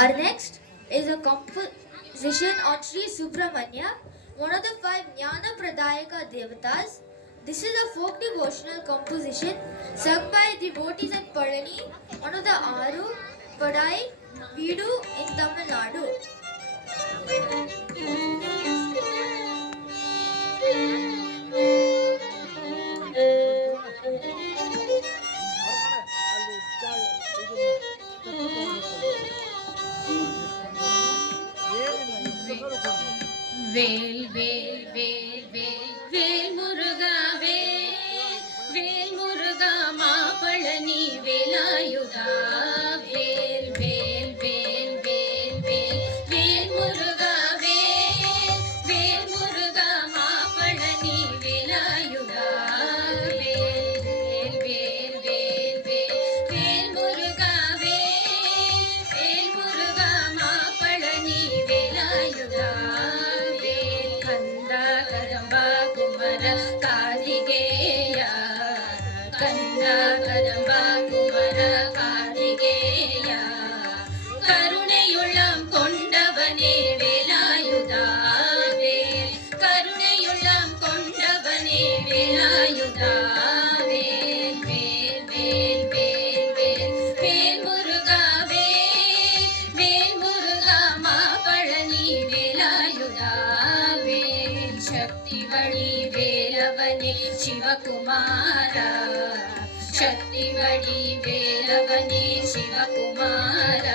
Our next is a composition on Sri Subramanya, one of the 5 Jnana Pradayaka Devatas. This is a folk devotional composition sung by devotees at Palani, one of the Aru Padai Vidu in Tamil Nadu. வேல் வேல் வேல் வேல் வேல் முருகா வேல் வேல் முருகா மாபழனி வேலாயுதா வேல் வேல் வேல் வேல் வேல் வேல் முருகா வேல் வேல் முருகா மாபழனி வேலாயுதா வேல் வேல் வேல் வேல் வேல் வேல் முருகா வேல் வேல் முருகா மாபழனி வேலாயுதா கார்த்திகேய கந்தா கதம்பா குமர கார்த்திகேய கருணையுள்ளம் கொண்டவனே வேலாயுதா வேல் கருணையுள்ளம் கொண்டவனே வேலாயுதா வேல் வேல் வேல் வேல் வேல் வேல் முருகா வேல் வேல் முருகா மாபழனி வேலாயுதா வேல் சக்தி வழி வேலவனே ಶಿವಕುಮಾರ ಶಕ್ತಿ ವಡಿ ವೇಲವನೇ ಶಿವಕುಮಾರ